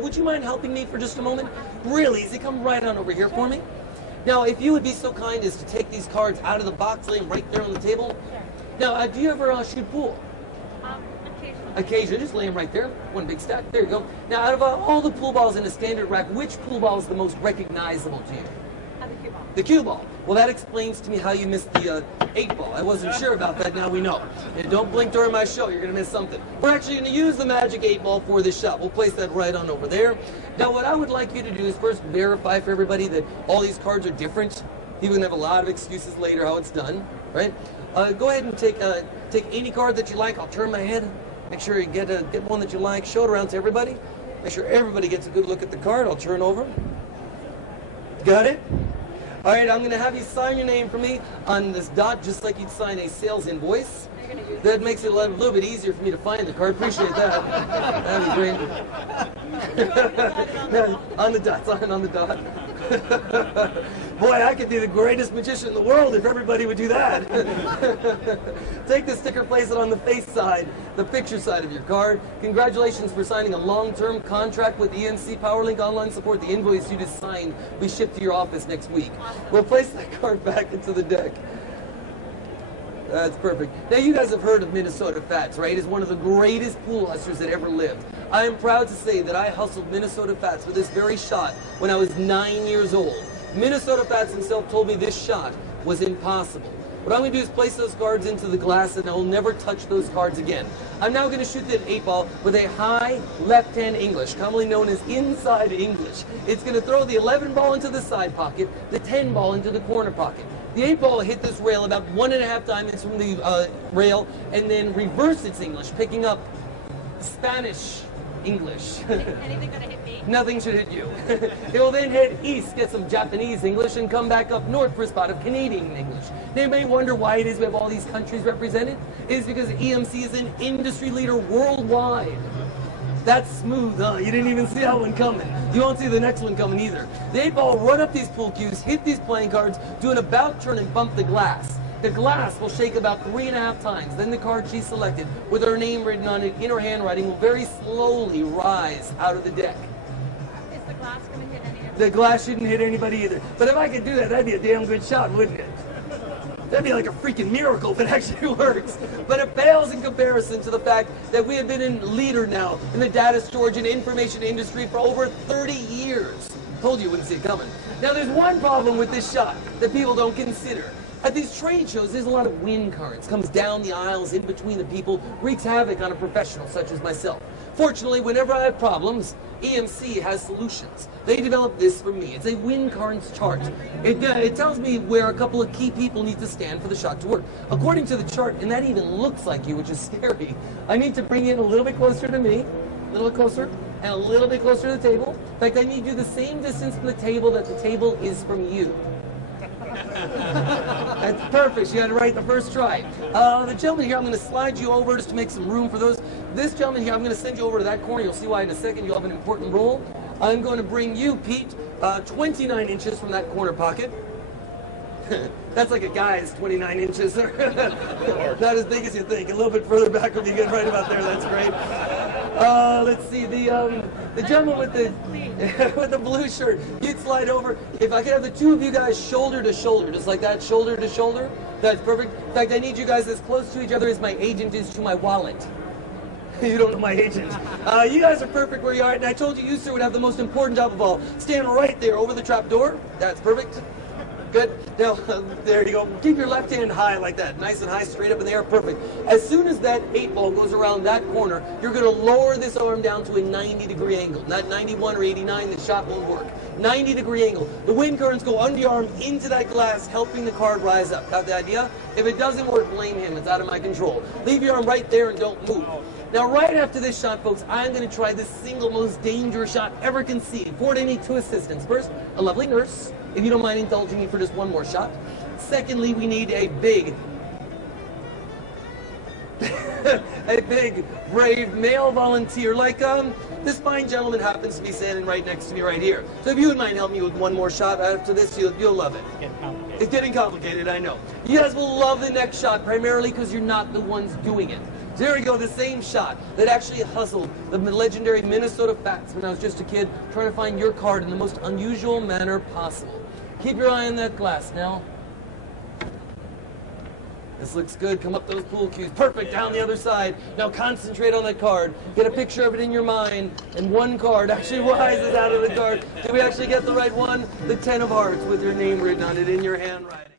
Would you mind helping me for just a moment? Really easy. Come right on over here for me. Now, if you would be so kind as to take these cards out of the box, lay them right there on the table. Sure. Now, do you ever shoot pool? Occasionally. Occasionally, just lay them right there. One big stack. There you go. Now, out of all the pool balls in a standard rack, which pool ball is the most recognizable to you? The cue ball. The cue ball. Well, that explains to me how you missed the 8-ball. I wasn't sure about that. Now we know. And don't blink during my show. You're going to miss something. We're actually going to use the magic 8-ball for this shot. We'll place that right on over there. Now, what I would like you to do is first verify for everybody that all these cards are different. People can have a lot of excuses later how it's done, right? Go ahead and take any card that you like. I'll turn my head. Make sure you get one that you like. Show it around to everybody. Make sure everybody gets a good look at the card. I'll turn over. Got it? All right, I'm going to have you sign your name for me on this dot, just like you'd sign a sales invoice. That makes it a little bit easier for me to find the card. Appreciate that. That'd be great. On the dot, sign on the dot. Boy, I could be the greatest magician in the world if everybody would do that. Take the sticker, place it on the face side, the picture side of your card. Congratulations for signing a long-term contract with ENC PowerLink Online Support. The invoice you just signed, we ship to your office next week. We'll place that card back into the deck. That's perfect. Now, you guys have heard of Minnesota Fats, right? It's one of the greatest pool hustlers that ever lived. I am proud to say that I hustled Minnesota Fats for this very shot when I was 9 years old. Minnesota Fats himself told me this shot was impossible. What I'm going to do is place those cards into the glass, and I will never touch those cards again. I'm now going to shoot that 8-ball with a high left-hand English, commonly known as inside English. It's going to throw the 11-ball into the side pocket, the 10-ball into the corner pocket. The 8-ball hit this rail about 1.5 diamonds from the rail, and then reverse its English, picking up Spanish English. Anything gonna hit me? Nothing should hit you. It will then head east, get some Japanese English, and come back up north for a spot of Canadian English. Now, you may wonder why it is we have all these countries represented. It is because EMC is an industry leader worldwide. That's smooth, huh? You didn't even see that one coming. You won't see the next one coming either. The 8-ball run up these pool cues, hit these playing cards, do an about turn, and bump the glass. The glass will shake about 3.5 times. Then the card she selected, with her name written on it in her handwriting, will very slowly rise out of the deck. Is the glass going to hit any of The glass shouldn't hit anybody either. But if I could do that, that'd be a damn good shot, wouldn't it? That'd be like a freaking miracle if it actually works. But it pales in comparison to the fact that we have been in leader now in the data storage and information industry for over 30 years. Told you you wouldn't see it coming. Now, there's one problem with this shot that people don't consider. At these trade shows, there's a lot of win cards. Comes down the aisles, in between the people, wreaks havoc on a professional such as myself. Fortunately, whenever I have problems, EMC has solutions. They developed this for me. It's a win cards chart. It tells me where a couple of key people need to stand for the shot to work. According to the chart, and that even looks like you, which is scary, I need to bring you in a little bit closer to me, a little closer, and a little bit closer to the table. In fact, I need you the same distance from the table that the table is from you. That's perfect. You had it right the first try. The gentleman here, I'm going to slide you over just to make some room for those. This gentleman here, I'm going to send you over to that corner. You'll see why in a second. You'll have an important role. I'm going to bring you, Pete, 29 inches from that corner pocket. That's like a guy's 29 inches. Not as big as you think. A little bit further back would be good right about there. That's great. Let's see, the gentleman with the with the blue shirt, you'd slide over. If I could have the two of you guys shoulder to shoulder, just like that, shoulder to shoulder, that's perfect. In fact, I need you guys as close to each other as my agent is to my wallet. You don't know my agent. You guys are perfect where you are, and I told you, you, sir, would have the most important job of all. Stand right there over the trap door. That's perfect. Good. Now, there you go. Keep your left hand high like that. Nice and high, straight up in the air. Perfect. As soon as that 8-ball goes around that corner, you're going to lower this arm down to a 90-degree angle. Not 91 or 89, the shot won't work. 90-degree angle. The wind currents go under your arm into that glass, helping the card rise up. Got the idea? If it doesn't work, blame him. It's out of my control. Leave your arm right there and don't move. Now, right after this shot, folks, I'm going to try the single most dangerous shot ever conceived. For it, I need 2 assistants. First, a lovely nurse, if you don't mind indulging me for just one more shot. Secondly, we need a big, brave male volunteer, like this fine gentleman happens to be standing right next to me right here. So if you would mind helping me with one more shot after this, you'll love it. It's getting complicated, I know. You guys will love the next shot, primarily because you're not the ones doing it. So here we go, the same shot that actually hustled the legendary Minnesota Fats when I was just a kid, trying to find your card in the most unusual manner possible. Keep your eye on that glass now. This looks good. Come up those pool cues. Perfect. Down the other side. Now concentrate on that card. Get a picture of it in your mind. And one card actually rises out of the card. Did we actually get the right one? The 10 of hearts with your name written on it in your handwriting.